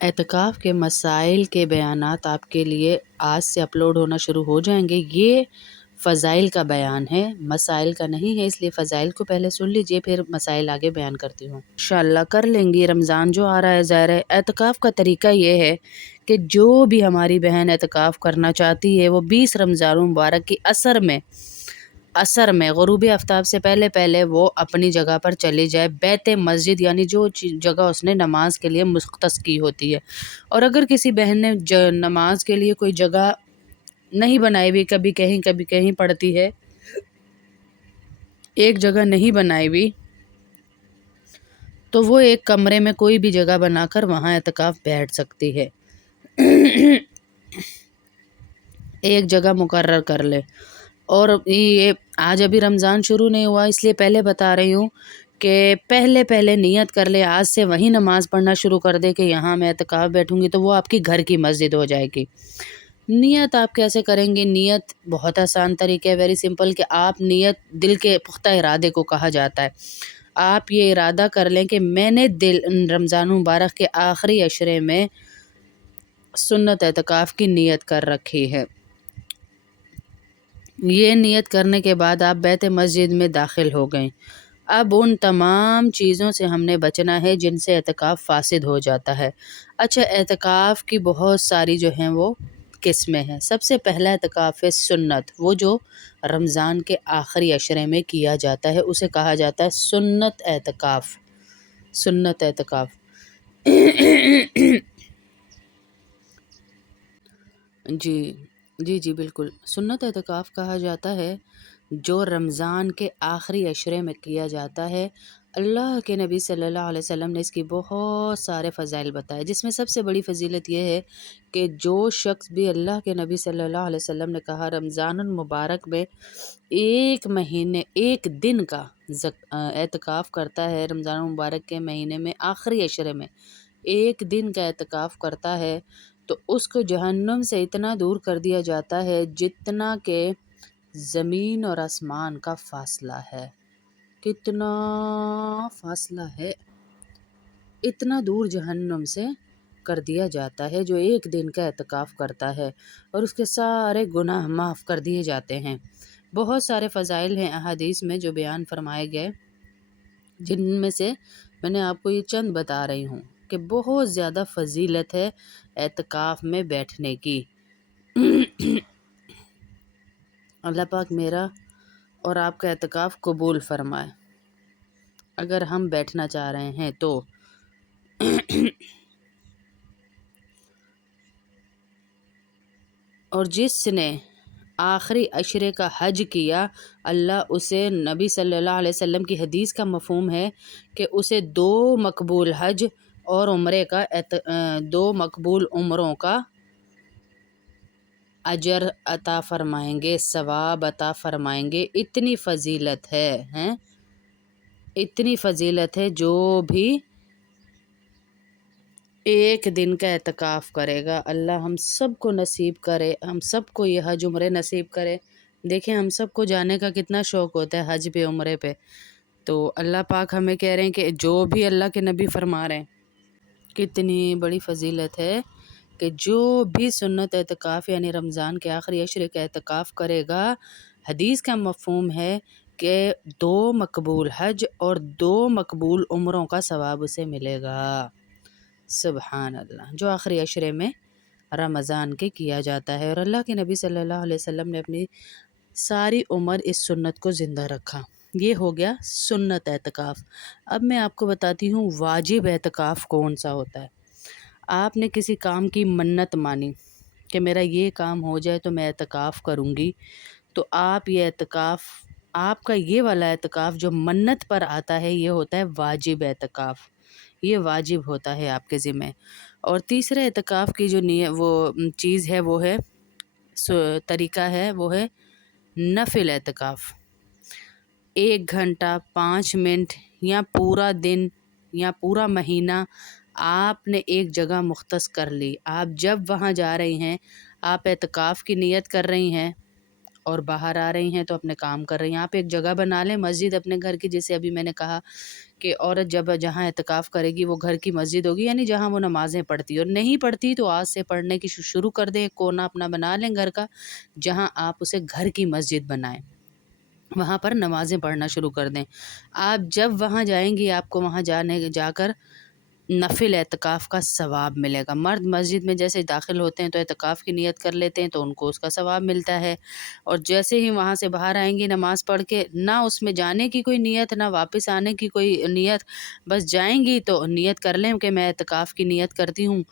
اعتکاف کے مسائل کے بیانات آپ کے لیے آج سے اپلوڈ ہونا شروع ہو جائیں گے۔ یہ فضائل کا بیان ہے، مسائل کا نہیں ہے، اس لیے فضائل کو پہلے سن لیجئے، پھر مسائل آگے بیان کرتی ہوں۔ انشاءاللہ کر لیں گی۔ رمضان جو آ رہا ہے ظاہر ہے، اعتکاف کا طریقہ یہ ہے کہ جو بھی ہماری بہن اعتکاف کرنا چاہتی ہے وہ 20 رمضان مبارک کی عصر میں غروب آفتاب سے پہلے وہ اپنی جگہ پر چلی جائے، بیت مسجد یعنی جو جگہ اس نے نماز کے لیے مختص کی ہوتی ہے۔ اور اگر کسی بہن نے نماز کے لیے کوئی جگہ نہیں بنائی ہوئی، کبھی کہیں پڑتی ہے، ایک جگہ نہیں بنائی ہوئی، تو وہ ایک کمرے میں کوئی بھی جگہ بنا کر وہاں اعتکاف بیٹھ سکتی ہے۔ ایک جگہ مقرر کر لے۔ اور یہ آج ابھی رمضان شروع نہیں ہوا، اس لیے پہلے بتا رہی ہوں کہ پہلے نیت کر لے، آج سے وہی نماز پڑھنا شروع کر دے کہ یہاں میں اعتکاف بیٹھوں گی، تو وہ آپ کی گھر کی مسجد ہو جائے گی۔ نیت آپ کیسے کریں گے؟ نیت بہت آسان طریقہ ہے، ویری سمپل، کہ آپ نیت دل کے پختہ ارادے کو کہا جاتا ہے۔ آپ یہ ارادہ کر لیں کہ میں نے رمضان مبارک کے آخری عشرے میں سنت اعتکاف کی نیت کر رکھی ہے۔ یہ نیت کرنے کے بعد آپ بیت مسجد میں داخل ہو گئے۔ اب ان تمام چیزوں سے ہم نے بچنا ہے جن سے اعتکاف فاسد ہو جاتا ہے۔ اچھا، اعتکاف کی بہت ساری جو ہیں وہ قسمیں ہیں۔ سب سے پہلا اعتکاف ہے سنت، وہ جو رمضان کے آخری عشرے میں کیا جاتا ہے، اسے کہا جاتا ہے سنت اعتکاف۔ سنت اعتکاف جی بالکل، سنت اعتکاف کہا جاتا ہے جو رمضان کے آخری عشرے میں کیا جاتا ہے۔ اللہ کے نبی صلی اللہ علیہ وسلم نے اس کی بہت سارے فضائل بتائے، جس میں سب سے بڑی فضیلت یہ ہے کہ جو شخص بھی، اللہ کے نبی صلی اللہ علیہ وسلم نے کہا، رمضان المبارک میں ایک دن کا اعتکاف کرتا ہے، رمضان المبارک کے مہینے میں آخری عشرے میں ایک دن کا اعتکاف کرتا ہے، تو اس کو جہنم سے اتنا دور کر دیا جاتا ہے جتنا کہ زمین اور آسمان کا فاصلہ ہے۔ کتنا فاصلہ ہے؟ اتنا دور جہنم سے کر دیا جاتا ہے جو ایک دن کا اعتکاف کرتا ہے، اور اس کے سارے گناہ معاف کر دیے جاتے ہیں۔ بہت سارے فضائل ہیں احادیث میں جو بیان فرمائے گئے، جن میں سے میں نے آپ کو یہ چند بتا رہی ہوں کہ بہت زیادہ فضیلت ہے اعتکاف میں بیٹھنے کی۔ اللہ پاک میرا اور آپ کا اعتکاف قبول فرمائے، اگر ہم بیٹھنا چاہ رہے ہیں تو۔ اور جس نے آخری عشرے کا حج کیا، اللہ اسے، نبی صلی اللہ علیہ وسلم کی حدیث کا مفہوم ہے کہ اسے 2 مقبول حج اور عمرے کا 2 مقبول عمروں کا اجر عطا فرمائیں گے، ثواب عطا فرمائیں گے۔ اتنی فضیلت ہے، اتنی فضیلت ہے۔ جو بھی ایک دن کا اعتکاف کرے گا، اللہ ہم سب کو نصیب کرے، ہم سب کو یہ حج عمرے نصیب کرے۔ دیکھیں، ہم سب کو جانے کا کتنا شوق ہوتا ہے حج پہ، عمرے پہ، تو اللہ پاک ہمیں کہہ رہے ہیں کہ جو بھی اللہ کے نبی فرما رہے ہیں، کتنی بڑی فضیلت ہے کہ جو بھی سنت اعتکاف یعنی رمضان کے آخری عشرے کا اعتکاف کرے گا، حدیث کا مفہوم ہے کہ 2 مقبول حج اور 2 مقبول عمروں کا ثواب اسے ملے گا۔ سبحان اللہ، جو آخری عشرے میں رمضان کے کیا جاتا ہے، اور اللہ کے نبی صلی اللہ علیہ وسلم نے اپنی ساری عمر اس سنت کو زندہ رکھا۔ یہ ہو گیا سنت اعتکاف۔ اب میں آپ کو بتاتی ہوں واجب اعتکاف کون سا ہوتا ہے۔ آپ نے کسی کام کی منت مانی کہ میرا یہ کام ہو جائے تو میں اعتکاف کروں گی، تو آپ یہ اعتکاف، آپ کا یہ والا اعتکاف جو منت پر آتا ہے، یہ ہوتا ہے واجب اعتکاف۔ یہ واجب ہوتا ہے آپ کے ذمہ۔ اور تیسرے اعتکاف کی جو وہ چیز ہے، وہ ہے طریقہ ہے، وہ ہے نفل اعتکاف۔ 1 گھنٹہ، 5 منٹ یا پورا دن یا پورا مہینہ آپ نے ایک جگہ مختص کر لی۔ آپ جب وہاں جا رہی ہیں، آپ اعتکاف کی نیت کر رہی ہیں، اور باہر آ رہی ہیں تو اپنے کام کر رہی ہیں۔ آپ ایک جگہ بنا لیں مسجد اپنے گھر کی، جیسے ابھی میں نے کہا کہ عورت جب جہاں اعتکاف کرے گی وہ گھر کی مسجد ہوگی، یعنی جہاں وہ نمازیں پڑھتی ہے، اور نہیں پڑھتی تو آج سے پڑھنے کی شروع کر دیں، ایک کونا اپنا بنا لیں گھر کا جہاں آپ اسے گھر کی مسجد بنائیں، وہاں پر نمازیں پڑھنا شروع کر دیں۔ آپ جب وہاں جائیں گی آپ کو وہاں جا کر نفل اعتکاف کا ثواب ملے گا۔ مرد مسجد میں جیسے داخل ہوتے ہیں تو اعتکاف کی نیت کر لیتے ہیں تو ان کو اس کا ثواب ملتا ہے، اور جیسے ہی وہاں سے باہر آئیں گی نماز پڑھ کے، نہ اس میں جانے کی کوئی نیت نہ واپس آنے کی کوئی نیت، بس جائیں گی تو نیت کر لیں کہ میں اعتکاف کی نیت کرتی ہوں،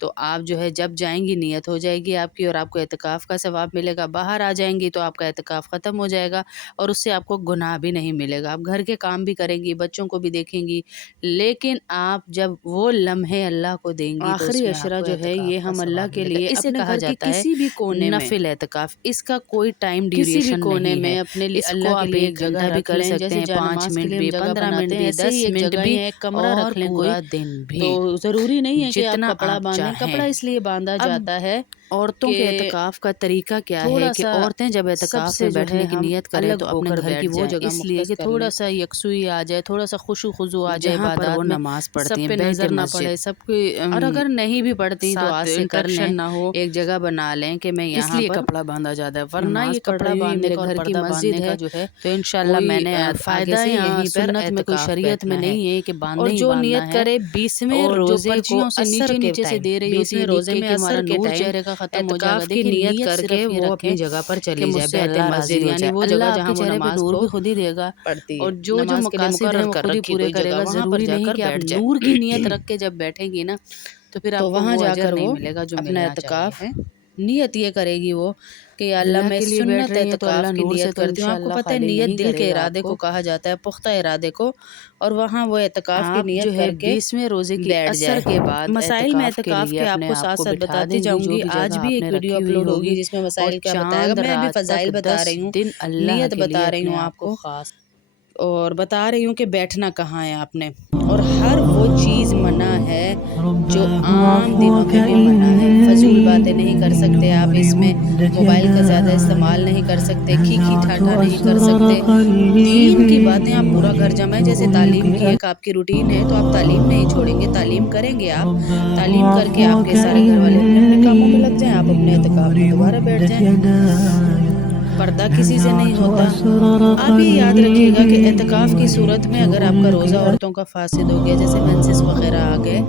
تو آپ جو ہے جب جائیں گی نیت ہو جائے گی آپ کی، اور آپ کو اعتکاف کا ثواب ملے گا۔ باہر آ جائیں گی تو آپ کا اعتکاف ختم ہو جائے گا اور اس سے آپ کو گناہ بھی نہیں ملے گا۔ آپ گھر کے کام بھی کریں گی، بچوں کو بھی دیکھیں گی، لیکن آپ جب وہ لمحے اللہ کو دیں گی تو اس آخری میں آپ عشرہ کو جو ہے یہ اعتکاف کا ہم اللہ ثواب کے ملے گا۔ لیے اسے اپنے کہا گھر کے جاتا ہے کسی بھی کونے میں نفل اعتکاف۔ اس کا کوئی ٹائم کسی بھی ڈیوریشن کونے نہیں ہے، میں اپنے لیے اس اللہ کو کے آپ لیے ایک 1 جگہ گھنٹہ بھی رکھ کر لیں، سکتے جیسے ہیں، جا 5 نماز کے منٹ لیے ہم بھی، جگہ 15 بناتے منٹ ہیں، بھی، ایسے 10 ہی ایک منٹ جگہ بھی، یا ایک کمرہ اور رکھ لیں کوئی، پورا دن بھی، تو ضروری نہیں ہے کہ آپ جتنا کپڑا آپ باندھیں۔ چاہیں۔ کپڑا اس لیے باندھا اب جاتا ہے عورتوں کہ کے اعتکاف کا طریقہ کیا ہے تھوڑا کہ سا عورتیں جب سب اعتکاف سے میں جو ہے بیٹھنے کی ہم نیت کریں الگ تو ہو اپنے کر گھر کی بیٹھ وہ جائیں، جگہ اس لیے مختص کہ کر تھوڑا لیں سا یکسوئی آ جائے، تھوڑا سا خشوع خضوع آ جائے جہاں پر وہ عبادات میں، نماز پڑھتی سب ہیں، پہ بیت نظر نہ مسجد، پڑے، سب کوئی اور اگر نہیں بھی پڑھتی تو آج ساتھ سے کر لیں، انٹریکشن نہ ہو، ایک جگہ بنا لیں کہ میں اس یہاں لیے پر کپڑا باندھا جاتا ہے۔ ورنہ یہ نماز پڑھ کپڑا رہی ہوں، یہ باندھنے میرے کا اور گھر کی پردہ باندھنے مسجد کا ہے، جو ہے تو انشاءاللہ میں کوئی نے آگے فائدہ سے یا یہیں پر سنت میں کوئی اعتکاف شریعت میں بیٹھنا ہے۔ نہیں ہے کہ باندھنا اور ہی جو باندھنا نیت ہے، کرے 20ویں اور جو روزے کو پرچیوں سے عصر نیچے کے نیچے سے ٹائم، دے رہی ہوتی 20ویں ہیں، دیکھ روزے کے میں کہ ہمارا عصر کے نور ٹائم چہرے کا ختم ہو جائے گا۔ اعتکاف کی دیکھیں نیت نیت کر کے صرف یہ وہ رکھیں اپنی جگہ پر کہ چلی مجھ جائے، سے بیت اللہ راضی مسجد، ہو یعنی جائے، وہ اللہ جگہ آپ کے جہاں وہ چہرے پہ نماز نور کو بھی خود ہی دے گا، پڑھتی اور ہے، جو نماز کے لیے مقاصد ہیں مقرر وہ کر خود ہی رکھی پورے کوئی کرے جگہ، گا۔ وہاں پر ضروری جا نہیں کر کہ آپ بیٹھ جائیں۔ نور کی نیت رکھ کے جب بیٹھیں گی نا تو پھر تو آپ کو وہاں وہ جا اجر کر نہیں وہ ملے گا جو میرے اپنا یہاں چاہیے اعتکاف ہے۔ نیت یہ کرے گی وہ کہ یا اللہ اللہ میں کے لیے بیٹھ سنت رہی ہیں تو اللہ اعتکاف کی نور سے نیت تو کرتی ہوں۔ آپ کو انشاءاللہ پتہ ہے خالی نیت نہیں دل کرے کے گا آپ ارادے کو کو۔ کہا جاتا ہے، پختہ ارادے کو، اور وہاں وہ اعتکاف کی آپ جو نیت ہے کر کے 20ویں روزے کی بیٹھ عصر جائے۔ کے بعد مسائل میں اعتکاف کے اعتکاف لیے کے آپ اپنے کو آپ ساتھ کو ساتھ بٹھا بتاتی دیں گی، جاؤں جو گی، بھی آج جگہ بھی آپ ایک نے ویڈیو رکھی ہوئی اپلوڈ ہوگی ہوگی، جس میں اور مسائل کا بتایا گا، چاند میں ابھی رات فضائل تک بتا 10 رہی ہوں، دن اللہ نیت کے لیے بتا رہی اپنے ہوں آپ آپ کو کو، خاص اور بتا رہی ہوں کہ بیٹھنا کہاں ہے آپ نے، اور ہر وہ چیز منع ہے جو عام دنوں میں بھی منع ہے۔ فضول باتیں نہیں کر سکتے آپ، اس میں موبائل کا زیادہ استعمال نہیں کر سکتے، کھی ٹھاٹھا نہیں کر سکتے، دین کی باتیں آپ پورا گھر جمائیں۔ جیسے تعلیم کی ایک آپ کی روٹین ہے تو آپ تعلیم نہیں چھوڑیں گے، تعلیم کریں گے آپ، تعلیم کر کے آپ کے سارے گھر والے اپنے اپنے کاموں میں لگ جائیں، آپ اپنے اعتکاف میں دوبارہ بیٹھ جائیں۔ پردہ کسی سے نہیں ہوتا۔ آپ یہ یاد رکھیے گا کہ اعتکاف کی صورت میں اگر آپ کا روزہ عورتوں کا فاسد ہو گیا، جیسے مینسس وغیرہ آ گئے،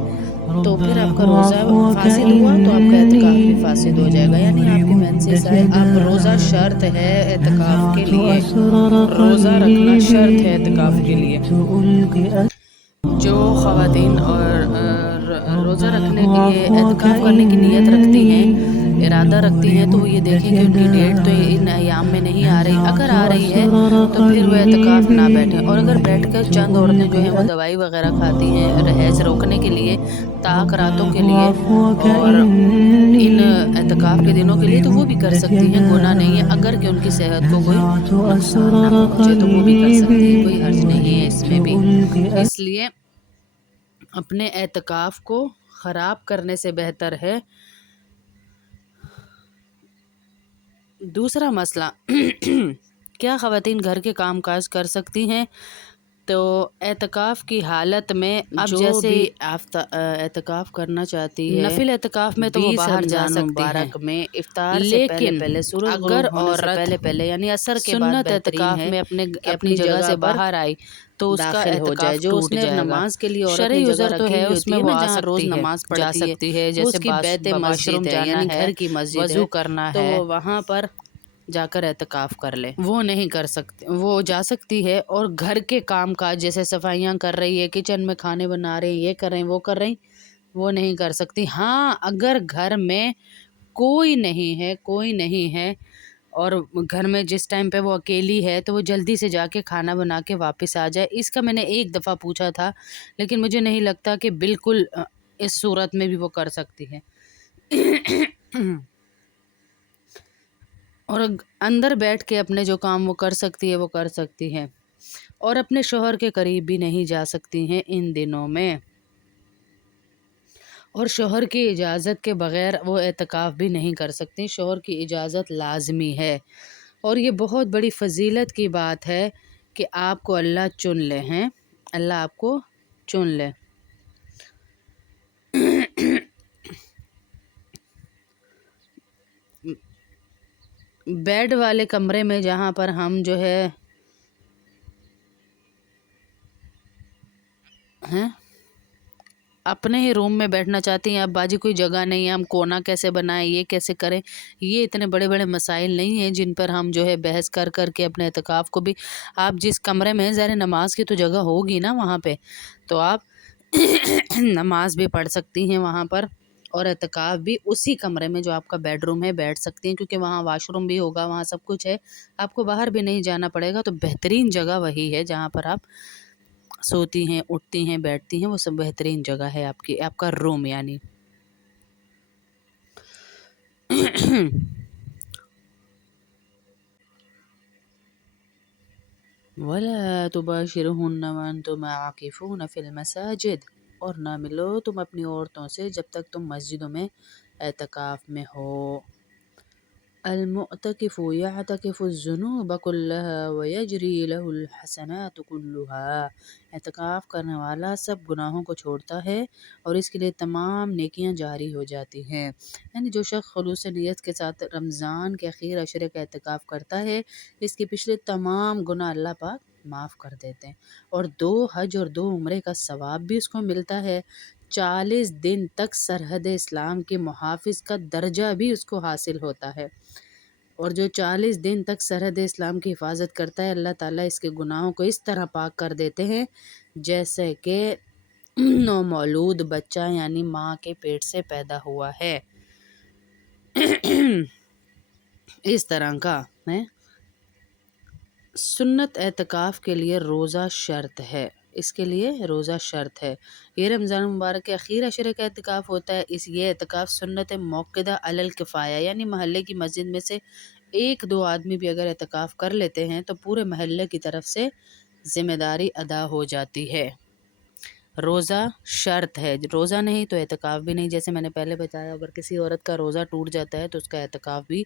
تو پھر آپ کا روزہ فاسد ہوا تو آپ کا اعتکاف بھی فاسد ہو جائے گا، یعنی آپ کی مینسس آئے، آپ روزہ شرط ہے اعتکاف کے لیے، روزہ رکھنا شرط ہے اعتکاف کے لیے۔ جو خواتین اور روزہ رکھنے یہ اعتکاف کرنے کی نیت رکھتی ہیں، ارادہ رکھتی ہیں، تو وہ یہ دیکھیں کہ ان کی ڈیٹ تو ان ایام میں نہیں آ رہی، اگر آ رہی ہے تو پھر وہ اعتکاف نہ بیٹھیں، اور اگر بیٹھ کر چند عورتیں جو ہیں وہ دوائی وغیرہ کھاتی ہیں حیض روکنے کے لیے، طاق راتوں کے لیے اور ان اعتکاف کے دنوں کے لیے، تو وہ بھی کر سکتی ہیں، گناہ نہیں ہے، اگر کہ ان کی صحت کو کوئی نقصان نہ پہنچے تو وہ بھی کر سکتی ہیں، کوئی حرج نہیں ہے اس میں بھی۔ اس لیے اپنے اعتکاف کو خراب کرنے سے بہتر ہے۔ دوسرا مسئلہ کیا خواتین گھر کے کام کاج کر سکتی ہیں؟ تو اعتکاف کی حالت میں اب جو جیسے بھی اعتکاف کرنا چاہتی ہے نفل اعتکاف میں تو وہ 20 باہر جا رمضان سکتی ہیں، مبارک میں افطار سے پہلے لیکن پہلے سورج اگر غروب ہونے سے عورت پہلے پہلے یعنی عصر کے بعد سنت بہترین اعتکاف ہے میں کہ اپنی جگہ سے پر باہر آئی تو اس کا داخل ہو جائے، اعتکاف جو اس ٹوٹ نے جائے گا۔ نماز کے لیے عورت نے شرعی جگہ عذر تو رکھی ہے، ہوئی اس ہوتی میں ہے وہ نا آ جہاں روز سکتی ہے، نماز جا پڑھتی سکتی ہے، وہ جیسے اس کی بیت واش روم مسجد ہے، جانا یعنی ہے، گھر کی مسجد وضو ہے، کرنا تو ہے، وہ وہاں پر جا کر اعتکاف کر لے، وہ نہیں کر سکتی، وہ جا سکتی ہے، اور گھر کے کام کاج جیسے صفائیاں کر رہی ہے، کچن میں کھانے بنا رہے ہیں، یہ کر رہے ہیں، وہ کر رہے ہیں، وہ نہیں کر سکتی۔ ہاں اگر گھر میں کوئی نہیں ہے اور گھر میں جس ٹائم پہ وہ اکیلی ہے تو وہ جلدی سے جا کے کھانا بنا کے واپس آ جائے، اس کا میں نے ایک دفعہ پوچھا تھا، لیکن مجھے نہیں لگتا کہ بالکل اس صورت میں بھی وہ کر سکتی ہے۔ اور اندر بیٹھ کے اپنے جو کام وہ کر سکتی ہے وہ کر سکتی ہے، اور اپنے شوہر کے قریب بھی نہیں جا سکتی ہیں ان دنوں میں، اور شوہر کی اجازت کے بغیر وہ اعتکاف بھی نہیں کر سکتی، شوہر کی اجازت لازمی ہے۔ اور یہ بہت بڑی فضیلت کی بات ہے کہ آپ کو اللہ چن لے ہیں، اللہ آپ کو چن لے۔ بیڈ والے کمرے میں جہاں پر ہم جو ہے ہیں اپنے ہی روم میں بیٹھنا چاہتی ہیں، اب باجی کوئی جگہ نہیں ہے، ہم کونا کیسے بنائیں، یہ کیسے کریں، یہ اتنے بڑے بڑے مسائل نہیں ہیں جن پر ہم جو ہے بحث کر کر کے اپنے اعتکاف کو بھی، آپ جس کمرے میں ظاہر نماز کی تو جگہ ہوگی نا وہاں پہ، تو آپ نماز بھی پڑھ سکتی ہیں وہاں پر، اور اعتکاف بھی اسی کمرے میں جو آپ کا بیڈ روم ہے بیٹھ سکتی ہیں، کیونکہ وہاں واش روم بھی ہوگا، وہاں سب کچھ ہے، آپ کو باہر بھی نہیں جانا پڑے گا، تو بہترین جگہ وہی ہے جہاں پر آپ سوتی ہیں، اٹھتی ہیں، بیٹھتی ہیں، وہ سب بہترین جگہ ہے آپ کا روم یعنی۔ وَلَا تُبَاشِرْهُنَّ وَأَنْتُمْ عَاكِفُونَ فِي الْمَسَاجِدِ، اور نہ ملو تم اپنی عورتوں سے جب تک تم مسجدوں میں اعتکاف میں ہو۔ المعتکف یعتکف الذنوب کلها ویجری له الحسنات کلها، اعتکاف کرنے والا سب گناہوں کو چھوڑتا ہے اور اس کے لیے تمام نیکیاں جاری ہو جاتی ہیں، یعنی جو شخص خلوص نیت کے ساتھ رمضان کے اخیر عشرے کا اعتکاف کرتا ہے، اس کے پچھلے تمام گناہ اللہ پاک معاف کر دیتے ہیں، اور 2 حج اور 2 عمرے کا ثواب بھی اس کو ملتا ہے، 40 دن تک سرحد اسلام کے محافظ کا درجہ بھی اس کو حاصل ہوتا ہے، اور جو 40 دن تک سرحد اسلام کی حفاظت کرتا ہے، اللہ تعالیٰ اس کے گناہوں کو اس طرح پاک کر دیتے ہیں جیسے کہ نومولود بچہ یعنی ماں کے پیٹ سے پیدا ہوا ہے، اس طرح کا ہے۔ سنت اعتکاف کے لیے روزہ شرط ہے، اس کے لیے روزہ شرط ہے، یہ رمضان مبارک کے اخیر عشرے کا اعتکاف ہوتا ہے، یہ اعتکاف سنت موقدہ علی الکفایہ، یعنی محلے کی مسجد میں سے 1-2 آدمی بھی اگر اعتکاف کر لیتے ہیں تو پورے محلے کی طرف سے ذمہ داری ادا ہو جاتی ہے۔ روزہ شرط ہے، روزہ نہیں تو اعتکاف بھی نہیں، جیسے میں نے پہلے بتایا اگر کسی عورت کا روزہ ٹوٹ جاتا ہے تو اس کا اعتکاف بھی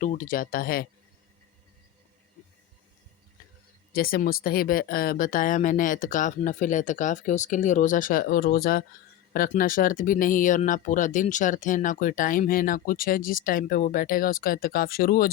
ٹوٹ جاتا ہے۔ جیسے مستحب بتایا میں نے اعتکاف، نفل اعتکاف کہ اس کے لیے روزہ رکھنا شرط بھی نہیں ہے، اور نہ پورا دن شرط ہے، نہ کوئی ٹائم ہے، نہ کچھ ہے، جس ٹائم پہ وہ بیٹھے گا اس کا اعتکاف شروع ہو